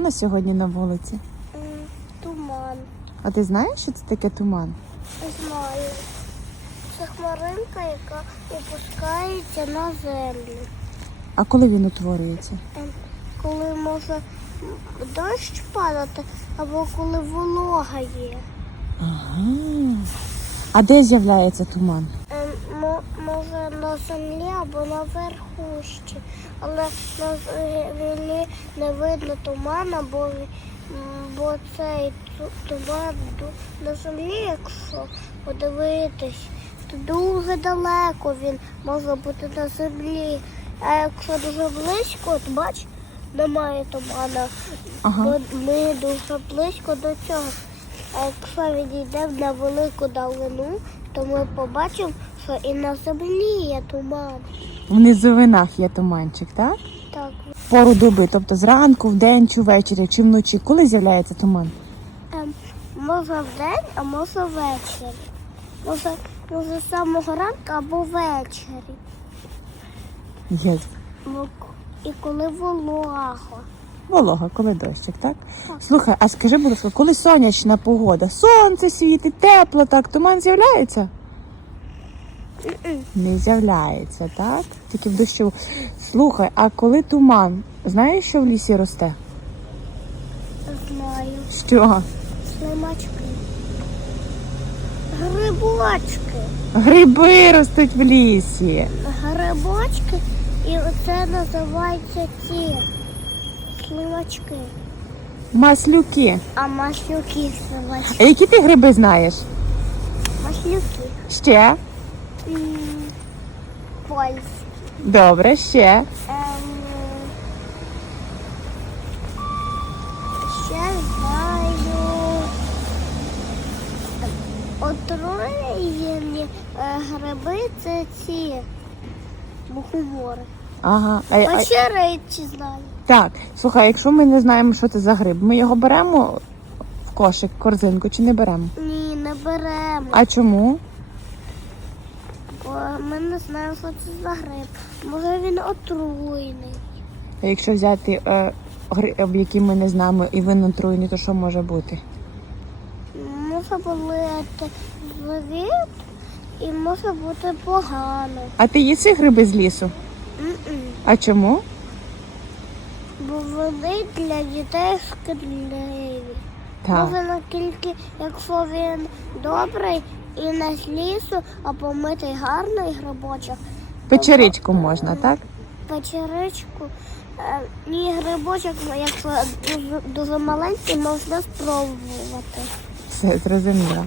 На сьогодні на вулиці. Туман. А ти знаєш, що це таке туман? Знаю. Це хмаринка, яка опускається на землю. А коли він утворюється? Ем, Коли може дощ падати, або коли волога є. Ага. А де з'являється туман? Мо- Може на землі або на верхушці. Але на землі не видно тумана, бо, бо цей туман на землі, якщо подивитись, то дуже далеко він може бути на землі. А якщо дуже близько, то бач, немає тумана. Ага. Бо ми дуже близько до цього. А якщо відійдемо на велику далину, то ми побачимо, що і на землі є туман. В низовинах є туманчик, так? Так, Пору доби, тобто зранку, вдень чи ввечері, чи вночі. Коли з'являється туман? ем, може вдень, а може ввечері. Може, може з самого ранку або ввечері. Є Ну, І коли волога. волога, коли дощик, так? Слухай, а скажи, будь ласка, коли сонячна погода? Сонце світить, тепло, так, туман з'являється? Не з'являється, так? Тільки в дощу. Слухай, а коли туман, знаєш, що в лісі росте? Знаю. Що? Слимачки. Грибочки. Гриби ростуть в лісі. Грибочки, і це називається ці сливачки. Маслюки. А маслюки сливачки. А які ти гриби знаєш? Маслюки. Ще? М, Польські. Добре, ще. Ем, ще знаю. Отруєні е, гриби це ці мухомори. Ага. А, а, Очереті знаю. так, слухай, якщо ми не знаємо, що це за гриб, ми його беремо в кошик, корзинку чи не беремо? Ні, не беремо. А чому? Ми не знаємо, що це за гриб. Може він отруйний. А якщо взяти е, гриб, який ми не знаємо, і він отруєний, то що може бути? Може болити живіт і може бути погано. А ти їси гриби з лісу? М-м. А чому? Бо вони для дітей шкідливі. Так. Може тільки, якщо він добрий і не з лісу, а помитий гарний грибочок. Печеричку можна, так? Печеричку. Е, Ні, грибочок, ну, якщо дуже, дуже маленький, можна спробувати. Все, зрозуміла.